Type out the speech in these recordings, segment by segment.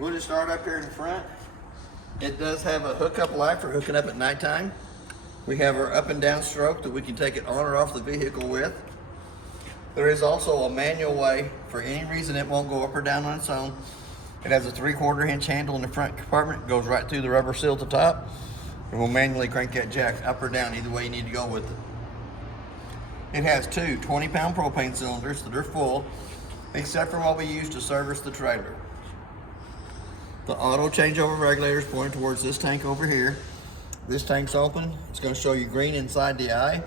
We'll just start up here in front. It does have a hookup light for hooking up at nighttime. We have our up and down stroke that we can take it on or off the vehicle with. There is also a manual way. For any reason it won't go up or down on its own. It has a 3/4 inch handle in the front compartment. It goes right through the rubber seal at the top. And we'll manually crank that jack up or down either way you need to go with it. It has two 20-pound propane cylinders that are full, except for what we use to service the trailer. The auto changeover regulator is pointed towards this tank over here. This tank's open. It's going to show you green inside the eye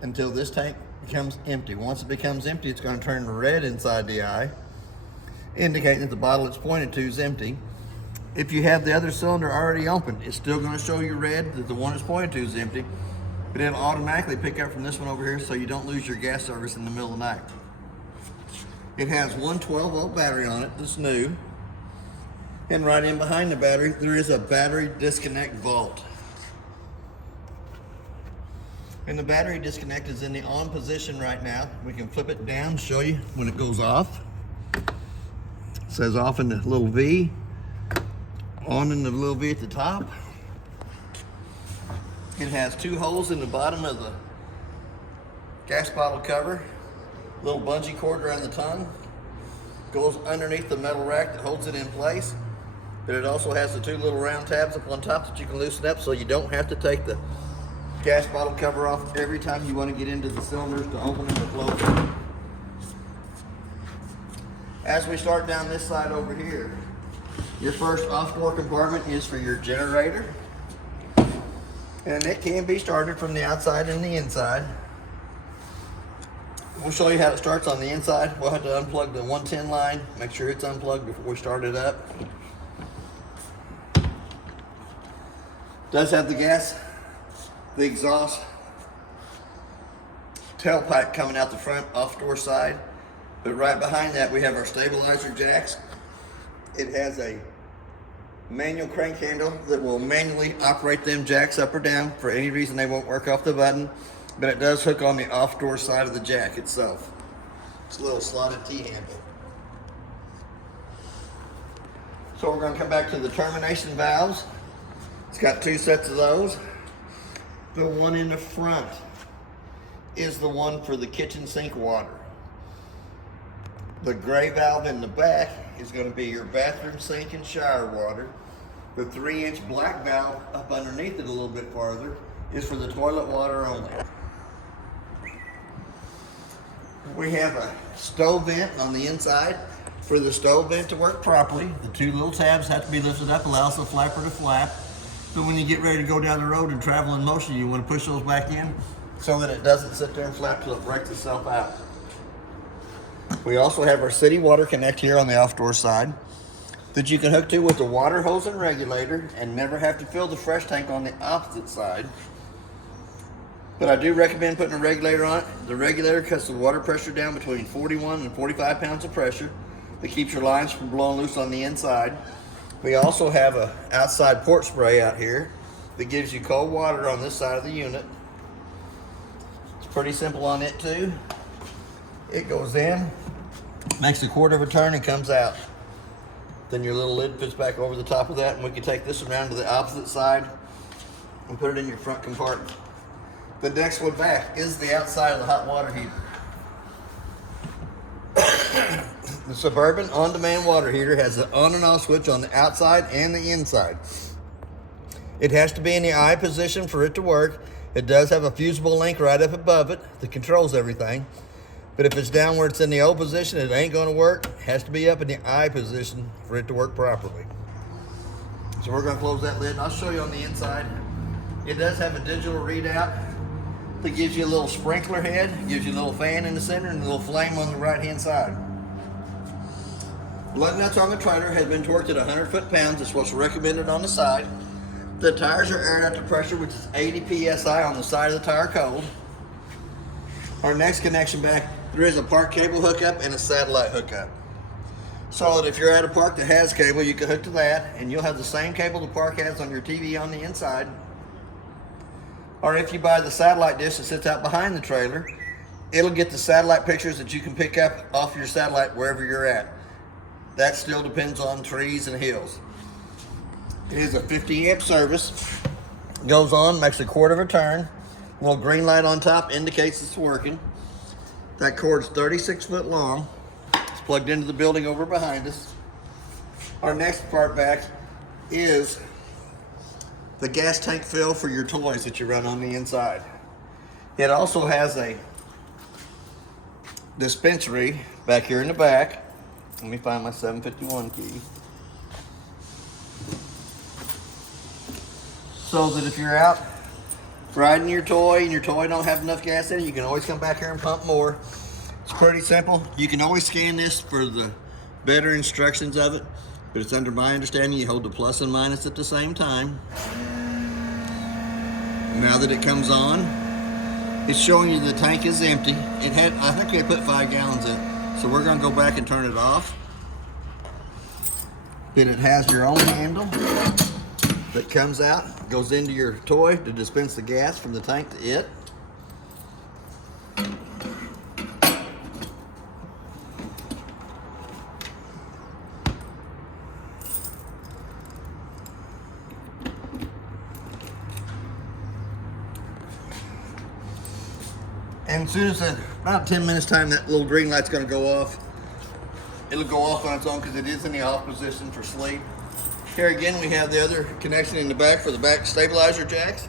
until this tank becomes empty. Once it becomes empty, it's going to turn red inside the eye, indicating that the bottle it's pointed to is empty. If you have the other cylinder already open, it's still going to show you red that the one it's pointed to is empty, but it'll automatically pick up from this one over here so you don't lose your gas service in the middle of the night. It has one 12-volt battery on it that's new, and right in behind the battery there is a battery disconnect vault. And the battery disconnect is in the on position right now. We can flip it down, show you when it goes off. It says off in the little V, on in the little V at the top. It has two holes in the bottom of the gas bottle cover, little bungee cord around the tongue, goes underneath the metal rack that holds it in place. But it also has the two little round tabs up on top that you can loosen up so you don't have to take the gas bottle cover off every time you want to get into the cylinders to open them or close them. As we start down this side over here, your first off-door compartment is for your generator, and it can be started from the outside and the inside. We'll show you how it starts on the inside. We'll have to unplug the 110 line, make sure it's unplugged before we start it up. Does have the gas, the exhaust tailpipe coming out the front off-door side, but right behind that we have our stabilizer jacks. It has a manual crank handle that will manually operate them jacks up or down. For any reason they won't work off the button, but it does hook on the off-door side of the jack itself. It's a little slotted T-handle. So we're going to come back to the termination valves. It's got two sets of those. The one in the front is the one for the kitchen sink water. The gray valve in the back is going to be your bathroom sink and shower water. The 3-inch black valve up underneath it a little bit farther is for the toilet water only. We have a stove vent on the inside. For the stove vent to work properly, the two little tabs have to be lifted up, allows the flapper to flap. But when you get ready to go down the road and travel in motion, you want to push those back in so that it doesn't sit there and flap till it breaks itself out. We also have our city water connect here on the off-door side that you can hook to with the water hose and regulator and never have to fill the fresh tank on the opposite side. But I do recommend putting a regulator on it. The regulator cuts the water pressure down between 41 and 45 pounds of pressure that keeps your lines from blowing loose on the inside. We also have an outside port spray out here that gives you cold water on this side of the unit. It's pretty simple on it too. It goes in, makes a quarter of a turn and comes out. Then your little lid fits back over the top of that, and we can take this around to the opposite side and put it in your front compartment. The next one back is the outside of the hot water heater. The Suburban on-demand water heater has an on and off switch on the outside and the inside. It has to be in the I position for it to work. It does have a fusible link right up above it that controls everything. But if it's down where it's in the O position, it ain't going to work. It has to be up in the I position for it to work properly. So we're going to close that lid. I'll show you on the inside. It does have a digital readout that gives you a little sprinkler head, gives you a little fan in the center, and a little flame on the right-hand side. Lug nuts on the trailer has been torqued at 100 foot-pounds. That's what's recommended on the side. The tires are aired out to pressure, which is 80 psi on the side of the tire cold. Our next connection back, there is a park cable hookup and a satellite hookup. So that if you're at a park that has cable, you can hook to that, and you'll have the same cable the park has on your TV on the inside. Or if you buy the satellite dish that sits out behind the trailer, it'll get the satellite pictures that you can pick up off your satellite wherever you're at. That still depends on trees and hills. It is a 50 amp service. Goes on, makes a quarter of a turn. Little green light on top indicates it's working. That cord's 36 foot long. It's plugged into the building over behind us. Our next part back is the gas tank fill for your toys that you run on the inside. It also has a dispensary back here in the back. Let me find my 751 key. So that if you're out riding your toy and your toy don't have enough gas in it, you can always come back here and pump more. It's pretty simple. You can always scan this for the better instructions of it, but it's under my understanding you hold the plus and minus at the same time. Now that it comes on, it's showing you the tank is empty. It had, I think they put 5 gallons in it. So we're gonna go back and turn it off. Then it has your own handle that comes out, goes into your toy to dispense the gas from the tank to it. And as soon as about 10 minutes time, that little green light's gonna go off. It'll go off on its own because it is in the off position for sleep. Here again, we have the other connection in the back for the back stabilizer jacks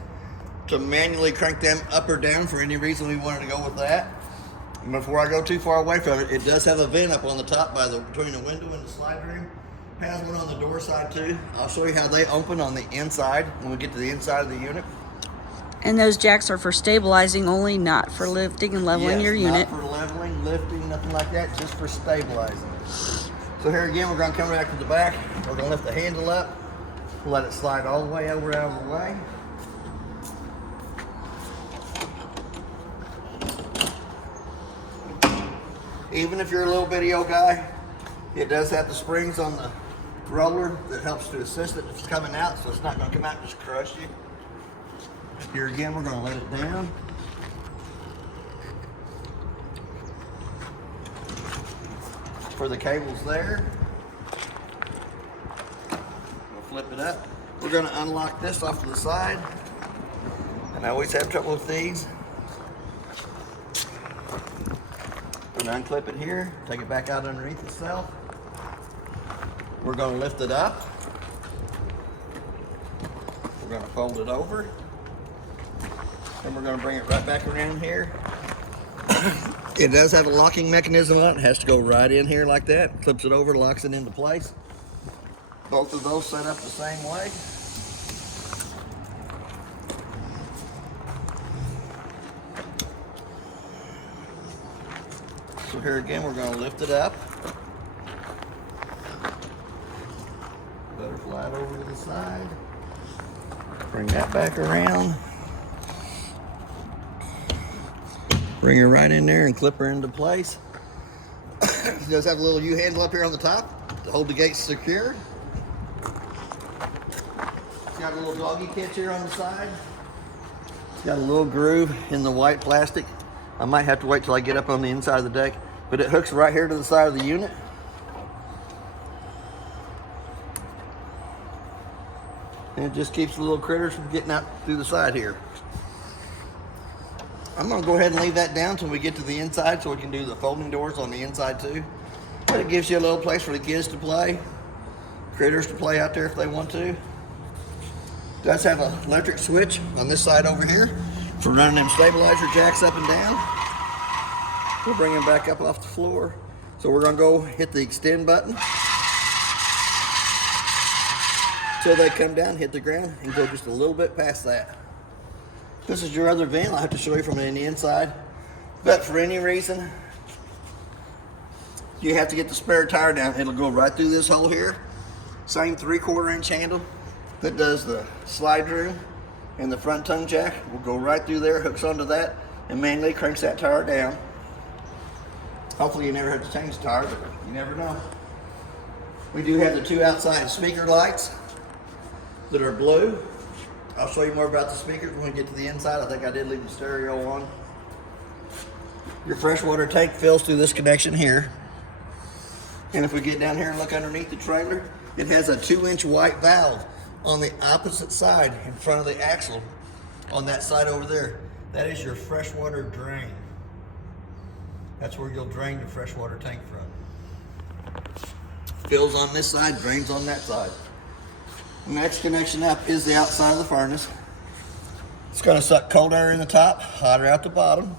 to manually crank them up or down for any reason we wanted to go with that. And before I go too far away from it, it does have a vent up on the top between the window and the slide room. It has one on the door side too. I'll show you how they open on the inside when we get to the inside of the unit. And those jacks are for stabilizing only, not for lifting and leveling your unit. Not for leveling, lifting, nothing like that, just for stabilizing. So here again, we're gonna come back to the back. We're gonna lift the handle up, let it slide all the way over out of the way. Even if you're a little bitty old guy, it does have the springs on the roller that helps to assist it if it's coming out, so it's not gonna come out and just crush you. Here again, we're gonna let it down. For the cables there, we'll flip it up. We're gonna unlock this off to the side, and I always have trouble with these. We're gonna unclip it here, take it back out underneath itself. We're gonna lift it up. We're gonna fold it over. Then we're going to bring it right back around here. It does have a locking mechanism on it. It has to go right in here like that. Clips it over, locks it into place. Both of those set up the same way. So here again, we're going to lift it up. Butterfly it over to the side. Bring that back around. Bring her right in there and clip her into place. It does have a little U-handle up here on the top to hold the gates secured. It's got a little doggy catch here on the side. It's got a little groove in the white plastic. I might have to wait till I get up on the inside of the deck, but it hooks right here to the side of the unit. And it just keeps the little critters from getting out through the side here. I'm gonna go ahead and leave that down until we get to the inside so we can do the folding doors on the inside too. But it gives you a little place for the kids to play, critters to play out there if they want to. It does have an electric switch on this side over here for running them stabilizer jacks up and down. We'll bring them back up off the floor. So we're gonna go hit the extend button till they come down, hit the ground, and go just a little bit past that. This is your other vent. I'll have to show you from the inside. But for any reason, you have to get the spare tire down. It'll go right through this hole here. Same 3/4 inch handle that does the slide room and the front tongue jack will go right through there, hooks onto that, and manually cranks that tire down. Hopefully you never have to change the tire, but you never know. We do have the 2 outside speaker lights that are blue. I'll show you more about the speakers when we get to the inside. I think I did leave the stereo on. Your freshwater tank fills through this connection here. And if we get down here and look underneath the trailer, it has a 2-inch white valve on the opposite side in front of the axle on that side over there. That is your freshwater drain. That's where you'll drain your freshwater tank from. Fills on this side, drains on that side. The next connection up is the outside of the furnace. It's going to suck cold air in the top, hot air out the bottom.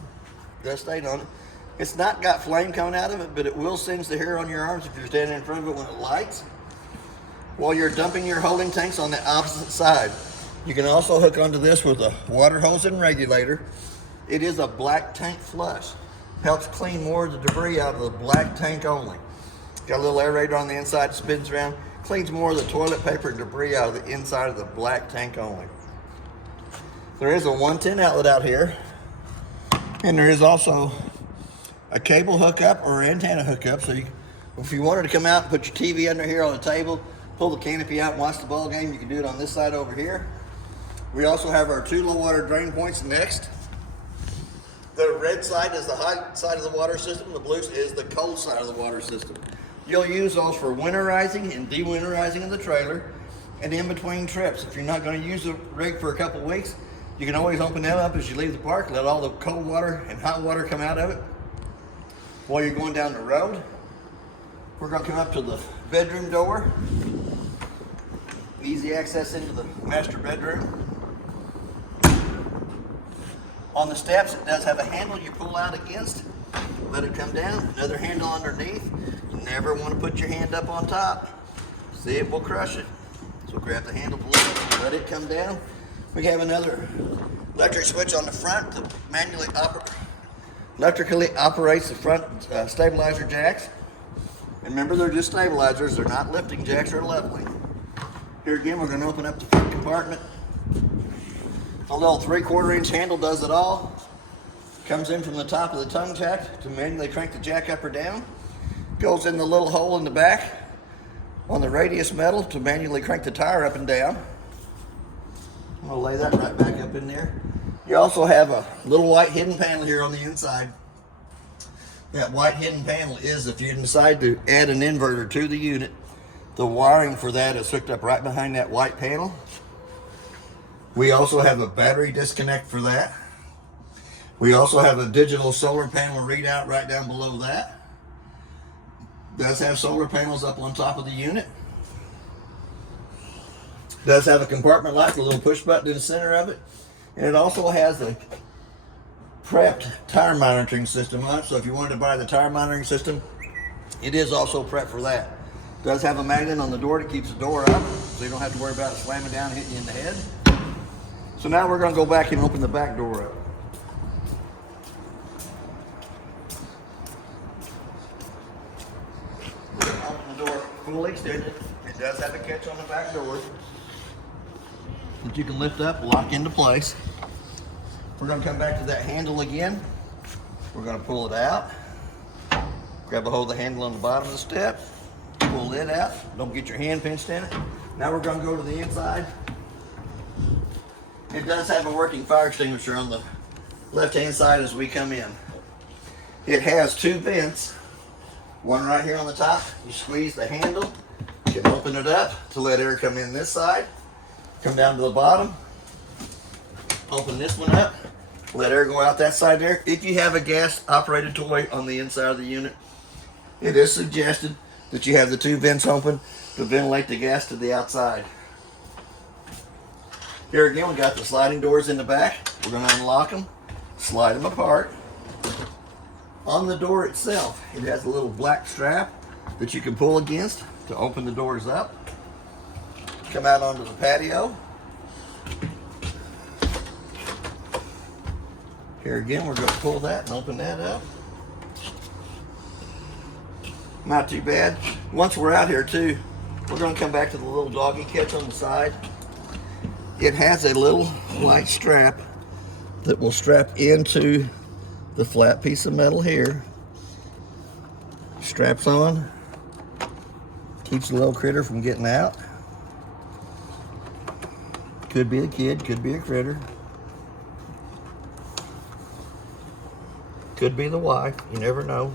Just stayed on it. It's not got flame coming out of it, but it will singe the hair on your arms if you're standing in front of it when it lights. While you're dumping your holding tanks on the opposite side, you can also hook onto this with a water hose and regulator. It is a black tank flush. Helps clean more of the debris out of the black tank only. Got a little aerator on the inside that spins around. Cleans more of the toilet paper and debris out of the inside of the black tank only. There is a 110 outlet out here. And there is also a cable hookup or antenna hookup. So if you wanted to come out and put your TV under here on the table, pull the canopy out and watch the ball game, you can do it on this side over here. We also have our 2 low water drain points next. The red side is the hot side of the water system. The blue is the cold side of the water system. You'll use those for winterizing and dewinterizing of the trailer and in between trips. If you're not going to use the rig for a couple weeks, you can always open that up as you leave the park, let all the cold water and hot water come out of it. While you're going down the road, we're going to come up to the bedroom door. Easy access into the master bedroom. On the steps, it does have a handle you pull out against. Let it come down. Another handle underneath. You never want to put your hand up on top. See, it will crush it. So grab the handle below, let it come down. We have another electric switch on the front that electrically operates the front stabilizer jacks. And remember, they're just stabilizers. They're not lifting jacks or leveling. Here again, we're going to open up the front compartment. A little 3/4 inch handle does it all. Comes in from the top of the tongue jack to manually crank the jack up or down. Goes in the little hole in the back on the radius metal to manually crank the tire up and down. I'm going to lay that right back up in there. You also have a little white hidden panel here on the inside. That white hidden panel is if you decide to add an inverter to the unit. The wiring for that is hooked up right behind that white panel. We also have a battery disconnect for that. We also have a digital solar panel readout right down below that. Does have solar panels up on top of the unit. Does have a compartment light, a little push button in the center of it. And it also has a prepped tire monitoring system on it. So if you wanted to buy the tire monitoring system, it is also prepped for that. Does have a magnet on the door that keeps the door up, so you don't have to worry about it slamming down and hitting you in the head. So now we're going to go back and open the back door up. We're going to open the door fully extended. It does have a catch on the back door that you can lift up, lock into place. We're going to come back to that handle again. We're going to pull it out. Grab a hold of the handle on the bottom of the step. Pull it out. Don't get your hand pinched in it. Now we're going to go to the inside. It does have a working fire extinguisher on the left-hand side as we come in. It has 2 vents. One right here on the top. You squeeze the handle. You can open it up to let air come in this side. Come down to the bottom. Open this one up. Let air go out that side there. If you have a gas-operated toy on the inside of the unit, it is suggested that you have the 2 vents open to ventilate the gas to the outside. Here again, we got the sliding doors in the back. We're going to unlock them, slide them apart. On the door itself, it has a little black strap that you can pull against to open the doors up. Come out onto the patio. Here again, we're going to pull that and open that up. Not too bad. Once we're out here too, we're going to come back to the little doggy catch on the side. It has a little light strap that will strap into the flat piece of metal here. Straps on. Keeps the little critter from getting out. Could be a kid, could be a critter. Could be the wife, you never know.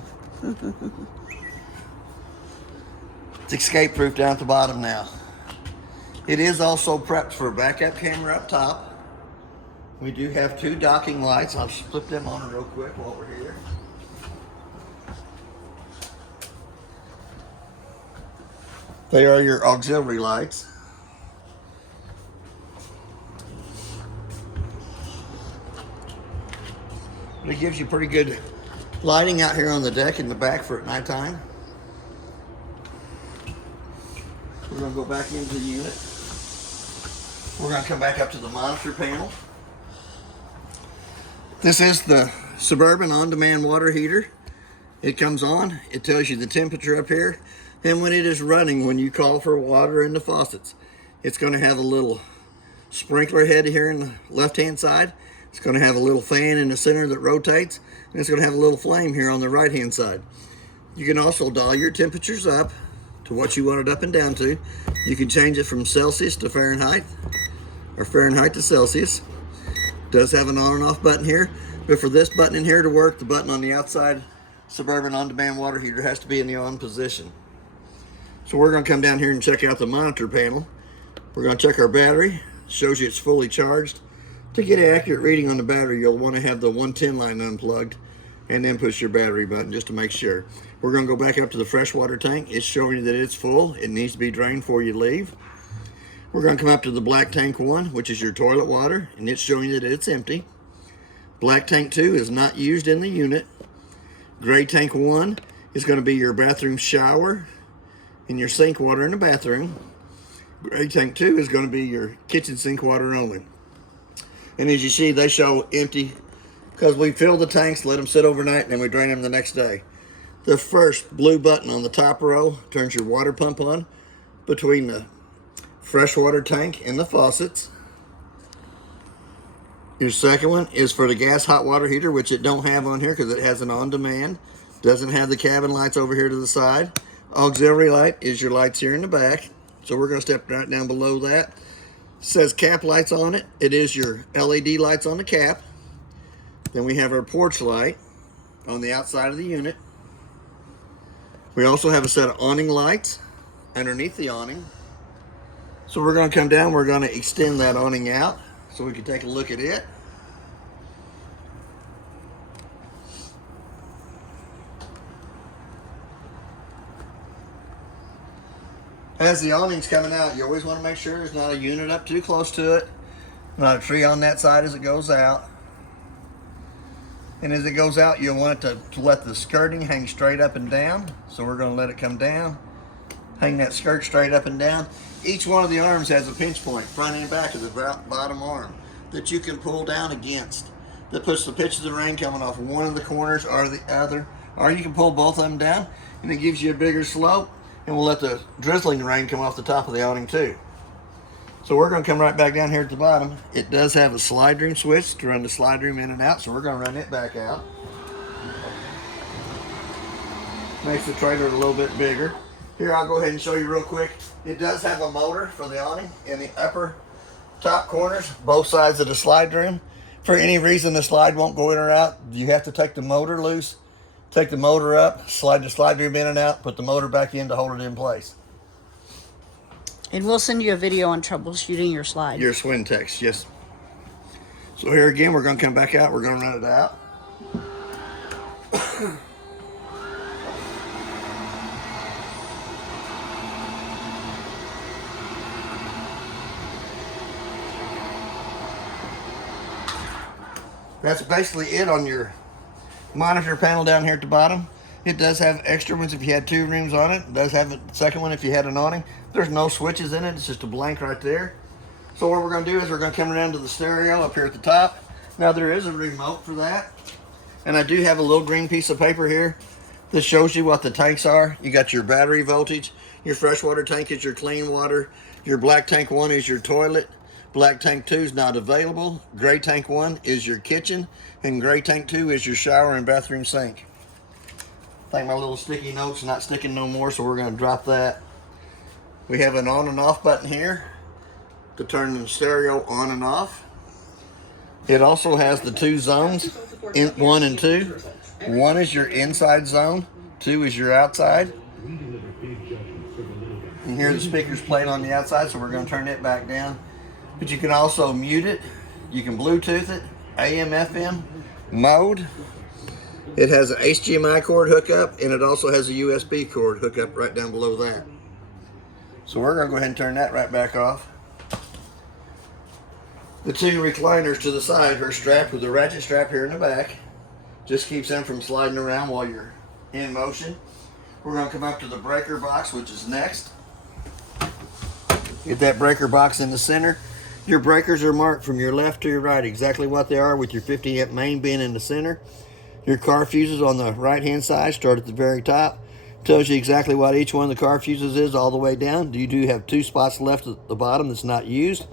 It's escape proof down at the bottom now. It is also prepped for a backup camera up top. We do have 2 docking lights. I'll just flip them on real quick while we're here. They are your auxiliary lights. But it gives you pretty good lighting out here on the deck in the back for at nighttime. We're going to go back into the unit. We're going to come back up to the monitor panel. This is the Suburban on-demand water heater. It comes on, it tells you the temperature up here, and when it is running, when you call for water in the faucets, it's going to have a little sprinkler head here in the left-hand side. It's going to have a little fan in the center that rotates, and it's going to have a little flame here on the right-hand side. You can also dial your temperatures up to what you want it up and down to. You can change it from Celsius to Fahrenheit, or Fahrenheit to Celsius. It does have an on and off button here, but for this button in here to work, the button on the outside Suburban on-demand water heater has to be in the on position. So we're going to come down here and check out the monitor panel. We're going to check our battery. It shows you it's fully charged. To get an accurate reading on the battery, you'll want to have the 110 line unplugged and then push your battery button just to make sure. We're going to go back up to the freshwater tank. It's showing you that it's full. It needs to be drained before you leave. We're going to come up to the black tank 1, which is your toilet water, and it's showing you that it's empty. Black tank 2 is not used in the unit. Gray tank 1 is going to be your bathroom shower and your sink water in the bathroom. Gray tank 2 is going to be your kitchen sink water only. And as you see, they show empty because we fill the tanks, let them sit overnight, and then we drain them the next day. The first blue button on the top row turns your water pump on between the freshwater tank and the faucets. Your second one is for the gas hot water heater, which it don't have on here because it has an on-demand. Doesn't have the cabin lights over here to the side. Auxiliary light is your lights here in the back. So we're going to step right down below that. It says cap lights on it. It is your LED lights on the cap. Then we have our porch light on the outside of the unit. We also have a set of awning lights underneath the awning. So we're going to come down. We're going to extend that awning out so we can take a look at it. As the awning's coming out, you always want to make sure there's not a unit up too close to it, not a tree on that side as it goes out. And as it goes out, you'll want it to let the skirting hang straight up and down. So we're going to let it come down, hang that skirt straight up and down. Each one of the arms has a pinch point, front and back of the bottom arm, that you can pull down against. That puts the pitch of the rain coming off one of the corners or the other, or you can pull both of them down, and it gives you a bigger slope. And we'll let the drizzling rain come off the top of the awning too. So we're going to come right back down here at the bottom. It does have a slide room switch to run the slide room in and out, so we're going to run it back out. Makes the trailer a little bit bigger. Here, I'll go ahead and show you real quick. It does have a motor for the awning in the upper top corners, both sides of the slide room. For any reason the slide won't go in or out, you have to take the motor loose. Take the motor up, slide the slide room in and out, put the motor back in to hold it in place. And we'll send you a video on troubleshooting your slide. Your swing text, yes. So here again, we're going to come back out. We're going to run it out. That's basically it on your monitor panel down here at the bottom. It does have extra ones if you had 2 rooms on it. It does have a second one if you had an awning. There's no switches in it. It's just a blank right there. So what we're going to do is we're going to come around to the stereo up here at the top. Now there is a remote for that. And I do have a little green piece of paper here that shows you what the tanks are. You got your battery voltage. Your freshwater tank is your clean water. Your black tank 1 is your toilet. Black tank 2 is not available. Gray tank 1 is your kitchen. And gray tank 2 is your shower and bathroom sink. I think my little sticky note's not sticking no more, so we're going to drop that. We have an on and off button here to turn the stereo on and off. It also has the 2 zones, 1 and 2. 1 is your inside zone, 2 is your outside. hear the speakers playing on the outside, so we're going to turn it back down. But you can also mute it. You can Bluetooth it, AM, FM, mode. It has an HDMI cord hookup, and it also has a USB cord hookup right down below that. So we're going to go ahead and turn that right back off. The two recliners to the side are strapped with a ratchet strap here in the back. Just keeps them from sliding around while you're in motion. We're going to come up to the breaker box, which is next. Get that breaker box in the center. Your breakers are marked from your left to your right, exactly what they are, with your 50 amp main being in the center. Your car fuses on the right hand side start at the very top. Tells you exactly what each one of the car fuses is all the way down. You do have 2 spots left at the bottom that's not used.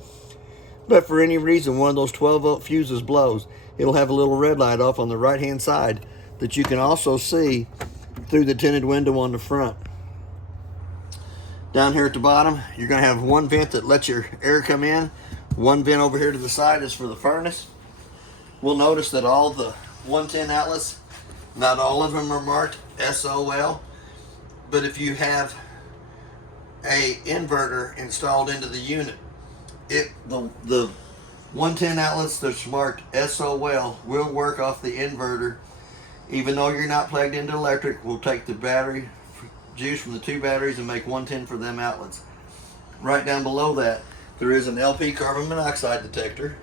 But for any reason one of those 12 volt fuses blows, it'll have a little red light off on the right hand side that you can also see through the tinted window on the front. Down here at the bottom, you're going to have one vent that lets your air come in. One vent over here to the side is for the furnace. We'll notice that all the 110 outlets, not all of them are marked SOL, but if you have a inverter installed into the unit, the 110 outlets that's marked SOL will work off the inverter. Even though you're not plugged into electric, we'll take the battery juice from the 2 batteries and make 110 for them outlets. Right down below that, there is an LP carbon monoxide detector.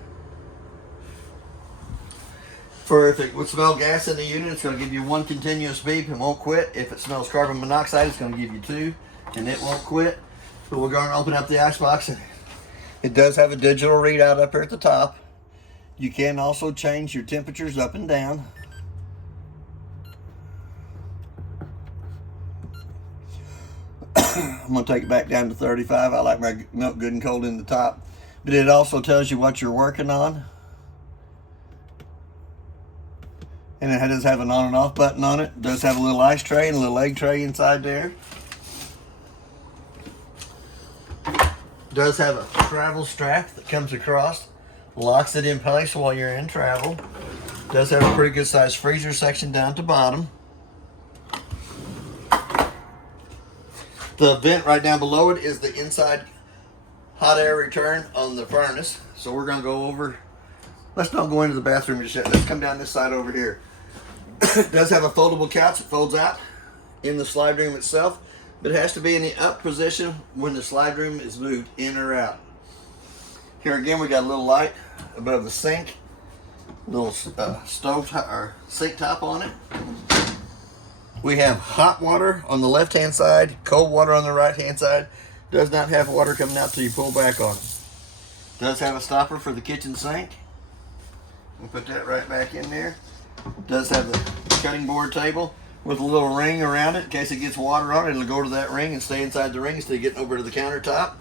For if it would smell gas in the unit, it's going to give you 1 continuous beep and won't quit. If it smells carbon monoxide, it's going to give you 2 and it won't quit. But we're going to open up the icebox, and it does have a digital readout up here at the top. You can also change your temperatures up and down. I'm going to take it back down to 35. I like my milk good and cold in the top. But it also tells you what you're working on. And it does have an on and off button on it. It does have a little ice tray and a little egg tray inside there. It does have a travel strap that comes across. Locks it in place while you're in travel. It does have a pretty good sized freezer section down at the bottom. The vent right down below it is the inside hot air return on the furnace. So we're going to go over. Let's not go into the bathroom just yet. Let's come down this side over here. It does have a foldable couch that folds out in the slide room itself, but it has to be in the up position when the slide room is moved in or out. Here again, we got a little light above the sink, little stove top, or sink top on it. We have hot water on the left hand side, cold water on the right hand side. Does not have water coming out till you pull back on it. Does have a stopper for the kitchen sink. We'll put that right back in there. Does have the cutting board table with a little ring around it in case it gets water on it. It'll go to that ring and stay inside the ring instead of getting over to the countertop.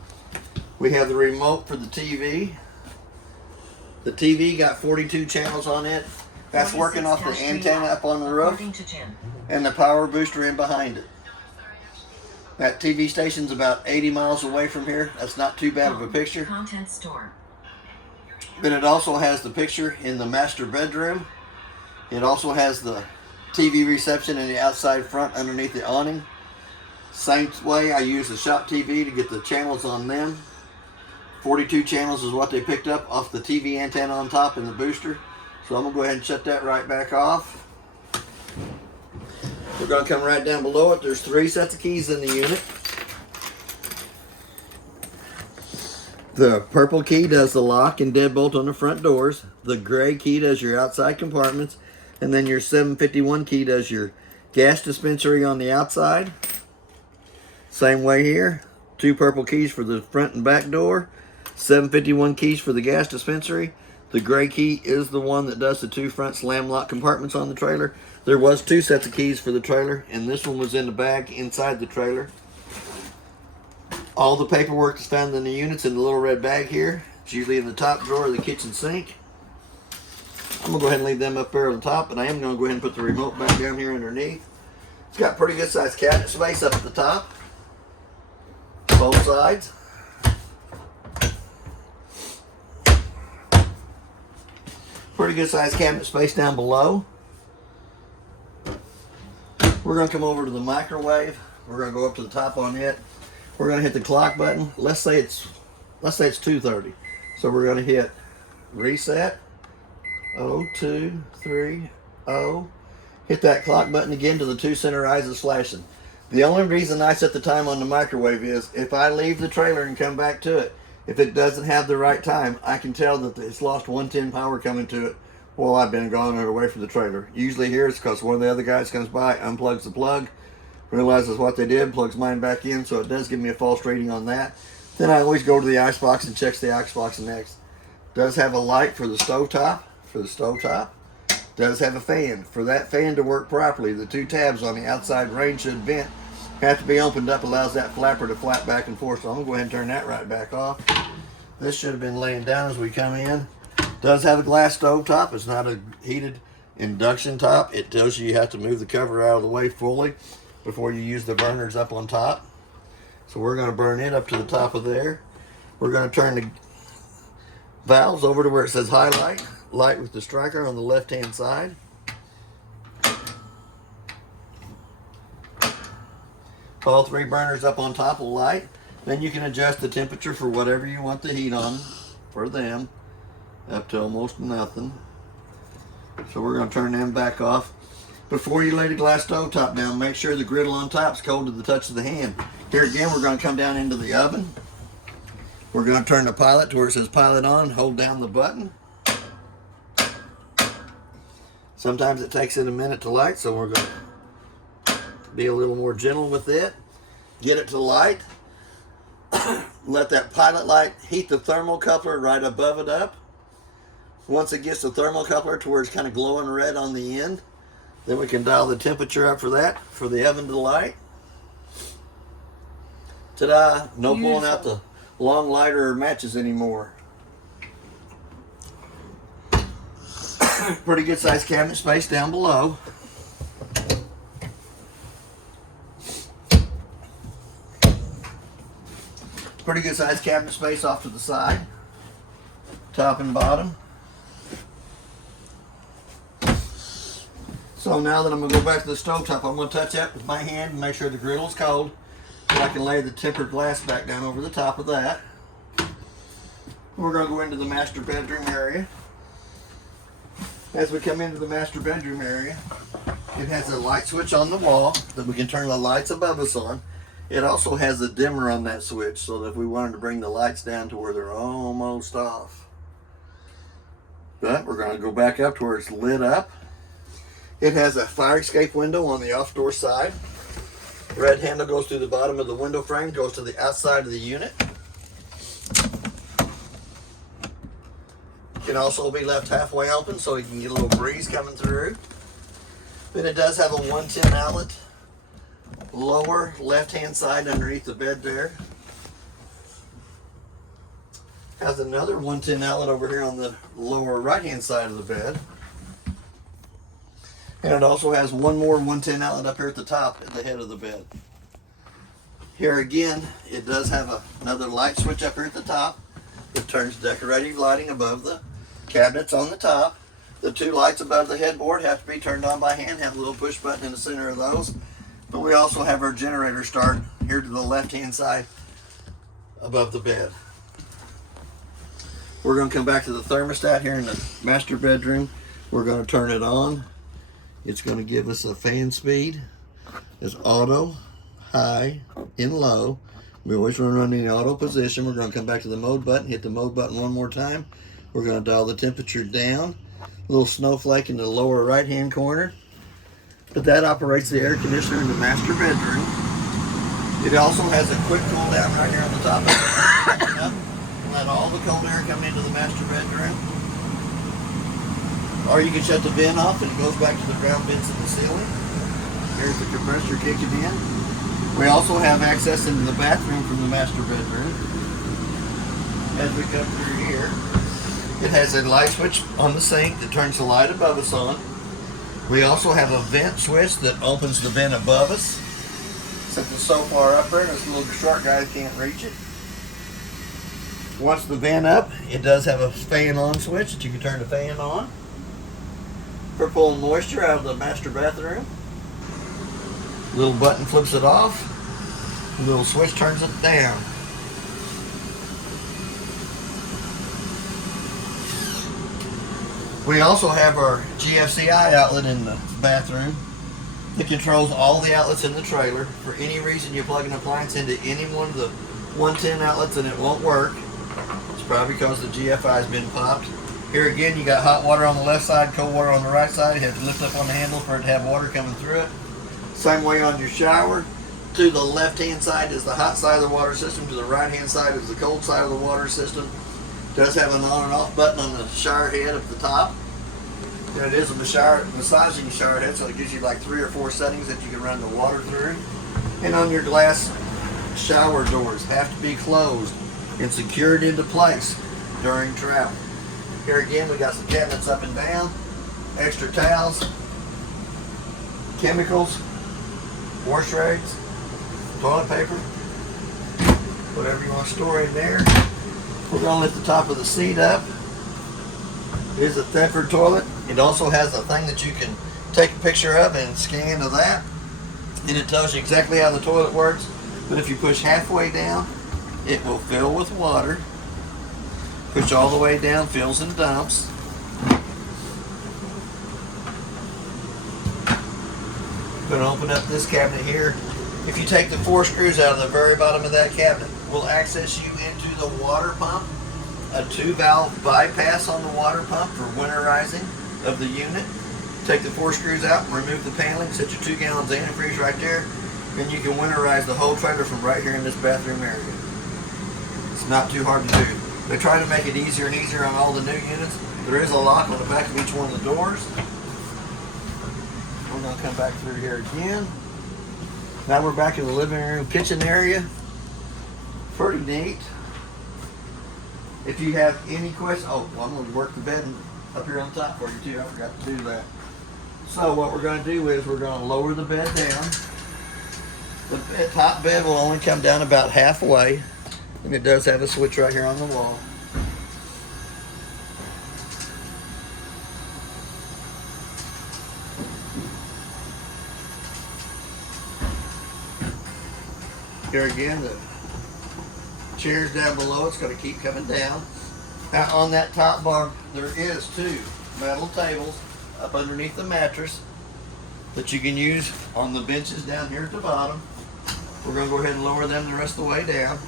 We have the remote for the TV. The TV got 42 channels on it. That's working off the antenna up on the roof and the power booster in behind it. That TV station's about 80 miles away from here. That's not too bad of a picture. Content store. But it also has the picture in the master bedroom. It also has the TV reception in the outside front underneath the awning. Same way I use the shop TV to get the channels on them. 42 channels is what they picked up off the TV antenna on top and the booster. So I'm going to go ahead and shut that right back off. We're going to come right down below it. There's 3 sets of keys in the unit. The purple key does the lock and deadbolt on the front doors. The gray key does your outside compartments. And then your 751 key does your gas dispensary on the outside. Same way here. 2 purple keys for the front and back door. 751 keys for the gas dispensary. The gray key is the one that does the 2 front slam lock compartments on the trailer. There was 2 sets of keys for the trailer, and this one was in the bag inside the trailer. All the paperwork is found in the units in the little red bag here. It's usually in the top drawer of the kitchen sink. I'm going to go ahead and leave them up there on the top, but I am going to go ahead and put the remote back down here underneath. It's got pretty good sized cabinet space up at the top. Both sides. Pretty good sized cabinet space down below. We're going to come over to the microwave. We're going to go up to the top on it. We're gonna hit the clock button. Let's say it's 2:30. So we're gonna hit reset. 0230. Hit that clock button again till the 2 center eyes is flashing. The only reason I set the time on the microwave is if I leave the trailer and come back to it, if it doesn't have the right time, I can tell that it's lost 110 power coming to it while I've been gone or away from the trailer. Usually here it's because one of the other guys comes by, unplugs the plug, realizes what they did, plugs mine back in, so it does give me a false reading on that. Then I always go to the icebox and checks the icebox next. Does have a light for the stovetop. Does have a fan. For that fan to work properly, the 2 tabs on the outside range should vent have to be opened up, allows that flapper to flap back and forth. So I'm gonna go ahead and turn that right back off. This should have been laying down as we come in. Does have a glass stove top. It's not a heated induction top. It tells you have to move the cover out of the way fully before you use the burners up on top. So we're gonna burn it up to the top of there. We're gonna turn the valves over to where it says highlight, light with the Stryker on the left hand side. All 3 burners up on top will light. Then you can adjust the temperature for whatever you want the heat on for them, up to almost nothing. So we're going to turn them back off. Before you lay the glass stove top down, make sure the griddle on top is cold to the touch of the hand. Here again, we're going to come down into the oven. We're going to turn the pilot to where it says pilot on, hold down the button. Sometimes it takes it a minute to light, so we're going to be a little more gentle with it. Get it to light. Let that pilot light heat the thermocoupler right above it up. Once it gets the thermocoupler to where it's kind of glowing red on the end, then we can dial the temperature up for that, for the oven to light. Ta-da! No pulling out the long lighter or matches anymore. Pretty good sized cabinet space down below. Pretty good sized cabinet space off to the side, top and bottom. So now that I'm going to go back to the stovetop, I'm going to touch that with my hand and make sure the griddle's cold, so I can lay the tempered glass back down over the top of that. We're going to go into the master bedroom area. As we come into the master bedroom area, it has a light switch on the wall that we can turn the lights above us on. It also has a dimmer on that switch, so that if we wanted to bring the lights down to where they're almost off. But we're going to go back up to where it's lit up. It has a fire escape window on the off door side. Red handle goes through the bottom of the window frame, goes to the outside of the unit. Can also be left halfway open so you can get a little breeze coming through. Then it does have a 110 outlet lower left hand side underneath the bed there. Has another 110 outlet over here on the lower right hand side of the bed. And it also has one more 110 outlet up here at the top at the head of the bed. Here again, it does have another light switch up here at the top. It turns decorative lighting above the cabinets on the top. The 2 lights above the headboard have to be turned on by hand, have a little push button in the center of those. But we also have our generator start here to the left hand side above the bed. We're going to come back to the thermostat here in the master bedroom. We're going to turn it on. It's going to give us a fan speed. It's auto, high, and low. We always run in the auto position. We're going to come back to the mode button, hit the mode button one more time. We're going to dial the temperature down. A little snowflake in the lower right hand corner. But that operates the air conditioner in the master bedroom. It also has a quick cool down right here on the top of it. Let all the cold air come into the master bedroom. Or you can shut the vent off and it goes back to the ground vents in the ceiling. Here's the compressor kicking in. We also have access into the bathroom from the master bedroom. As we come through here, it has a light switch on the sink that turns the light above us on. We also have a vent switch that opens the vent above us. Since it's so far up there, this little short guy can't reach it. Once the vent up, it does have a fan on switch that you can turn the fan on for pulling moisture out of the master bathroom. Little button flips it off. The little switch turns it down. We also have our GFCI outlet in the bathroom. It controls all the outlets in the trailer. For any reason you plug an appliance into any one of the 110 outlets and it won't work, it's probably because the GFI has been popped. Here again, you got hot water on the left side, cold water on the right side. You have to lift up on the handle for it to have water coming through it. Same way on your shower. To the left-hand side is the hot side of the water system. To the right-hand side is the cold side of the water system. It does have an on and off button on the shower head at the top. And it is a massaging shower head, so it gives you like 3 or 4 settings that you can run the water through. And on your glass shower doors have to be closed and secured into place during travel. Here again, we got some cabinets up and down, extra towels, chemicals, wash rags, toilet paper, whatever you want to store in there. We're going to lift the top of the seat up. Here's a Thetford toilet. It also has a thing that you can take a picture of and scan to that. And it tells you exactly how the toilet works. But if you push halfway down, it will fill with water. Push all the way down, fills and dumps. I'm going to open up this cabinet here. If you take the 4 screws out of the very bottom of that cabinet, we'll access you into the water pump. A 2-valve bypass on the water pump for winterizing of the unit. Take the 4 screws out and remove the paneling, set your 2 gallons antifreeze right there, and you can winterize the whole trailer from right here in this bathroom area. It's not too hard to do. They try to make it easier and easier on all the new units. There is a lock on the back of each one of the doors. We're going to come back through here again. Now we're back in the living room kitchen area. Pretty neat. If you have any questions, I'm going to work the bed up here on top for you too. I forgot to do that. So what we're going to do is we're going to lower the bed down. The top bed will only come down about halfway, and it does have a switch right here on the wall. Here again, the chairs down below, it's going to keep coming down. Now on that top bar, there is 2 metal tables up underneath the mattress that you can use on the benches down here at the bottom. We're going to go ahead and lower them the rest of the way down.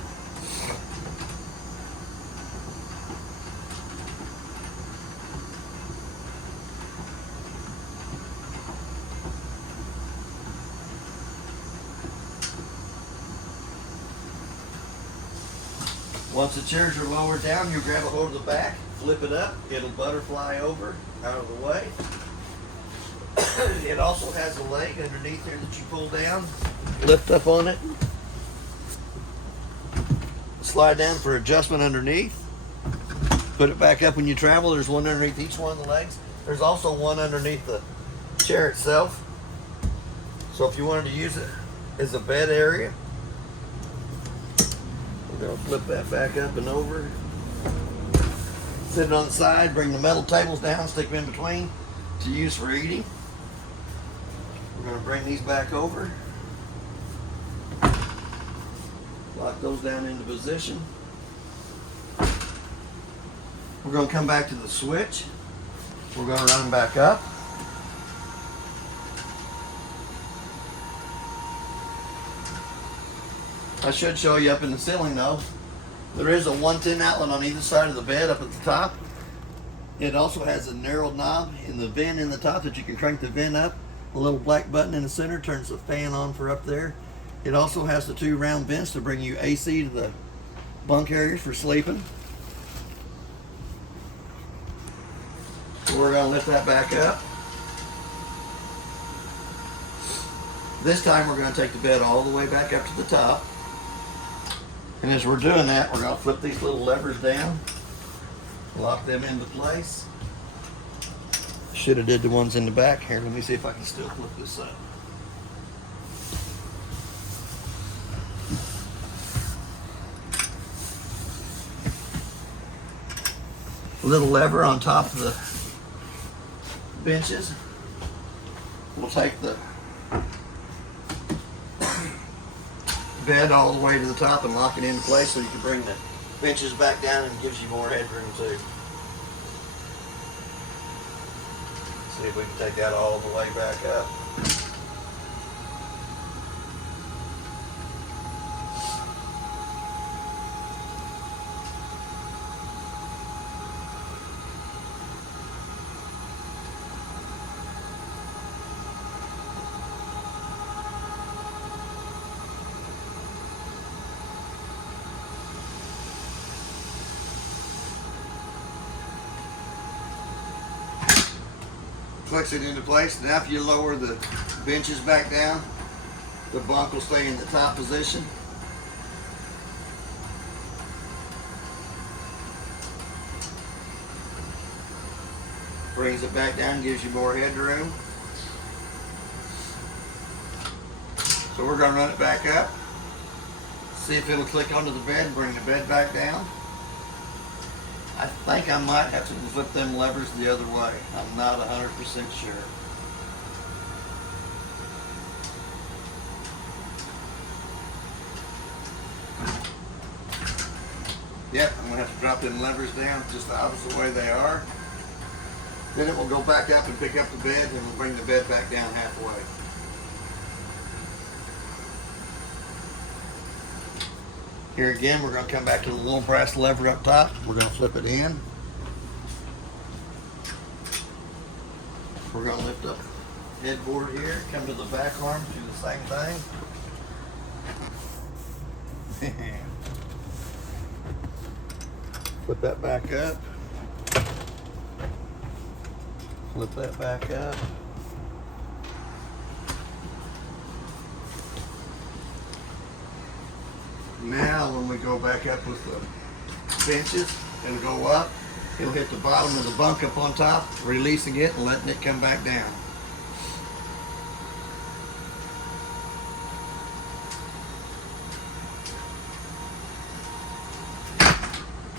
Once the chairs are lowered down, you grab a hold of the back, flip it up, it'll butterfly over out of the way. It also has a leg underneath there that you pull down, lift up on it, slide down for adjustment underneath, put it back up when you travel. There's one underneath each one of the legs. There's also one underneath the chair itself. So if you wanted to use it as a bed area, we're going to flip that back up and over. Sit it on the side, bring the metal tables down, stick them in between to use for eating. We're going to bring these back over. Lock those down into position. We're going to come back to the switch. We're going to run them back up. I should show you up in the ceiling though. There is a 110 outlet on either side of the bed up at the top. It also has a narrowed knob in the vent in the top that you can crank the vent up. A little black button in the center turns the fan on for up there. It also has the 2 round vents to bring you AC to the bunk areas for sleeping. So we're going to lift that back up. This time we're going to take the bed all the way back up to the top. And as we're doing that, we're going to flip these little levers down, lock them into place. Should have did the ones in the back. Here, let me see if I can still flip this up. Little lever on top of the benches. We'll take the bed all the way to the top and lock it into place so you can bring the benches back down and gives you more headroom too. See if we can take that all the way back up. Flex it into place. Now if you lower the benches back down, the bunk will stay in the top position. Brings it back down, gives you more headroom. So we're going to run it back up. See if it'll click onto the bed and bring the bed back down. I think I might have to flip them levers the other way. I'm not 100% sure. Yep, I'm going to have to drop them levers down just the opposite way they are. Then it will go back up and pick up the bed and we'll bring the bed back down halfway. Here again, we're going to come back to the little brass lever up top. We're going to flip it in. We're going to lift up the headboard here, come to the back arm, do the same thing. Flip that back up. Flip that back up. Now when we go back up with the benches and go up, it'll hit the bottom of the bunk up on top, releasing it and letting it come back down.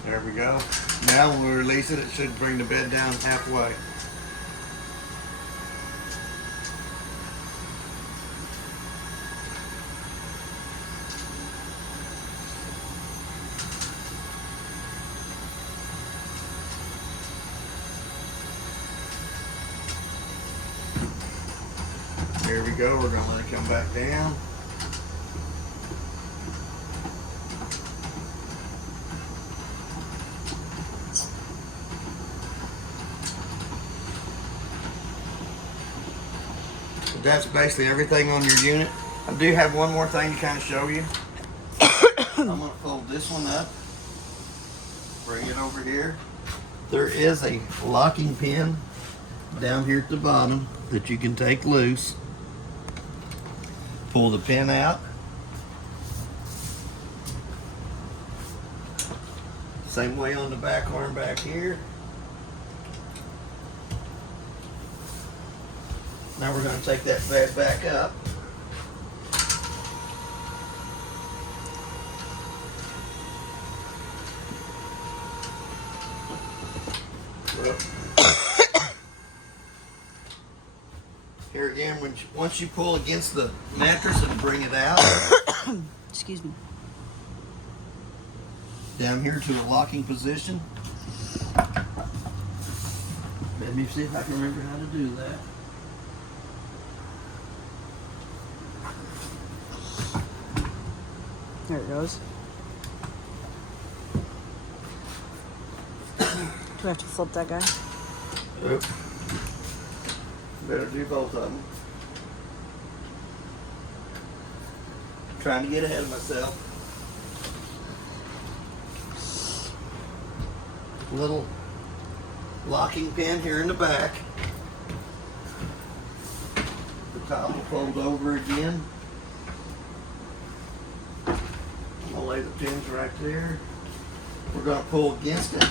There we go. Now when we release it, it should bring the bed down halfway. There we go, we're going to let it come back down. So that's basically everything on your unit. I do have one more thing to kind of show you. I'm going to fold this one up, bring it over here. There is a locking pin down here at the bottom that you can take loose. Pull the pin out. Same way on the back arm back here. Now we're going to take that bed back up. Here again, once you pull against the mattress and bring it out. Excuse me. Down here to a locking position. Let me see if I can remember how to do that. There it goes. Do we have to flip that guy? Oop. Better do both of them. Trying to get ahead of myself. Little locking pin here in the back. The top will fold over again. I'm gonna lay the pins right there. We're gonna pull against it.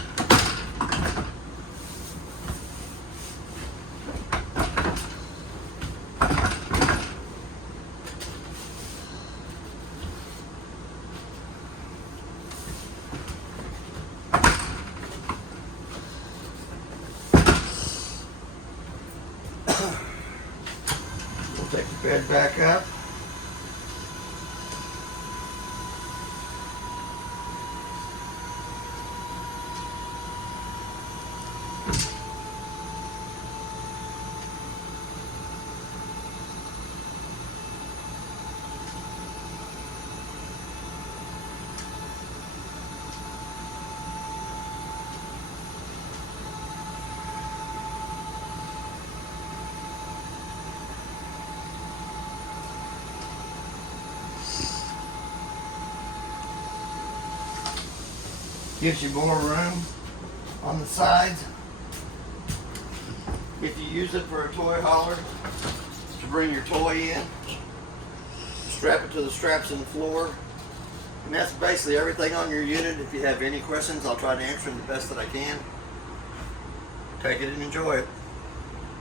We'll take the bed back up. Gives you more room on the sides. If you use it for a toy hauler, to bring your toy in, strap it to the straps in the floor. And that's basically everything on your unit. If you have any questions, I'll try to answer them the best that I can. Take it and enjoy it.